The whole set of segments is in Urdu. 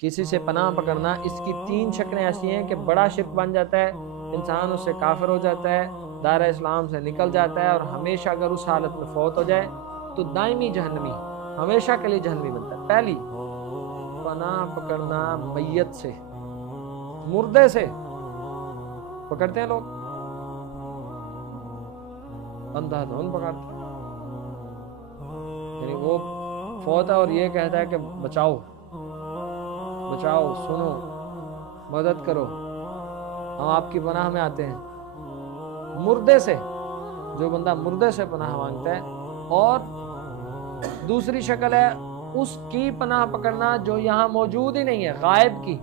کسی سے پناہ پکڑنا، اس کی 3 شکلیں ایسی ہیں کہ بڑا شرک بن جاتا ہے، انسان اس سے کافر ہو جاتا ہے، دائرہ اسلام سے نکل جاتا ہے، اور ہمیشہ اگر اس حالت میں فوت ہو جائے تو دائمی جہنمی، ہمیشہ کے لیے جہنمی بنتا ہے۔ پہلی، پناہ پکڑنا میت سے، مردے سے پکڑتے ہیں لوگ، اندھا دھند پکڑتے ہیں، یعنی وہ فوت ہے اور یہ کہتا ہے کہ بچاؤ بچاؤ، سنو، مدد کرو، ہم آپ کی پناہ میں آتے ہیں۔ مردے سے، جو بندہ مردے سے پناہ مانگتا ہے۔ اور دوسری شکل ہے اس کی پناہ پکڑنا جو یہاں موجود ہی نہیں ہے، غائب کی۔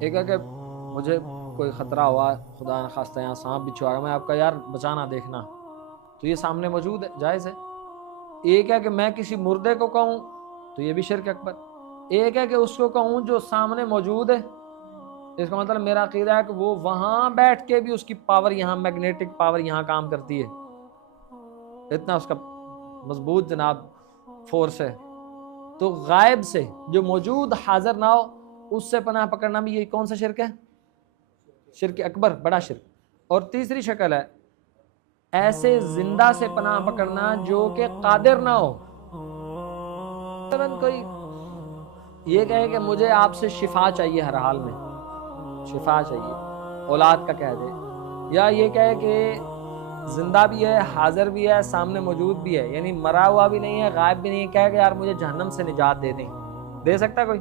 ایک ہے کہ مجھے کوئی خطرہ ہوا، خدا نخواستہ یہاں سانپ بچھو آ گیا، میں آپ کا یار بچانا دیکھنا، تو یہ سامنے موجود ہے، جائز ہے۔ ایک ہے کہ میں کسی مردے کو کہوں تو یہ بھی شرک اکبر۔ ایک ہے کہ اس کو کہوں جو سامنے موجود ہے، اس کا مطلب میرا عقیدہ ہے کہ وہ وہاں بیٹھ کے بھی اس کی پاور یہاں، میگنیٹک پاور یہاں کام کرتی ہے، اتنا اس کا مضبوط جناب فورس ہے۔ تو غائب سے، جو موجود حاضر نہ ہو، اس سے پناہ پکڑنا بھی یہ کون سا شرک ہے؟ شرک اکبر، بڑا شرک۔ اور تیسری شکل ہے ایسے زندہ سے پناہ پکڑنا جو کہ قادر نہ ہو، مثلاً کوئی یہ کہے کہ مجھے آپ سے شفا چاہیے، ہر حال میں شفا چاہیے، اولاد کا کہہ دے، یا یہ کہے کہ زندہ بھی ہے، حاضر بھی ہے، سامنے موجود بھی ہے، یعنی مرا ہوا بھی نہیں ہے، غائب بھی نہیں ہے، کہے کہ یار مجھے جہنم سے نجات دے دیں، دے سکتا ہے کوئی؟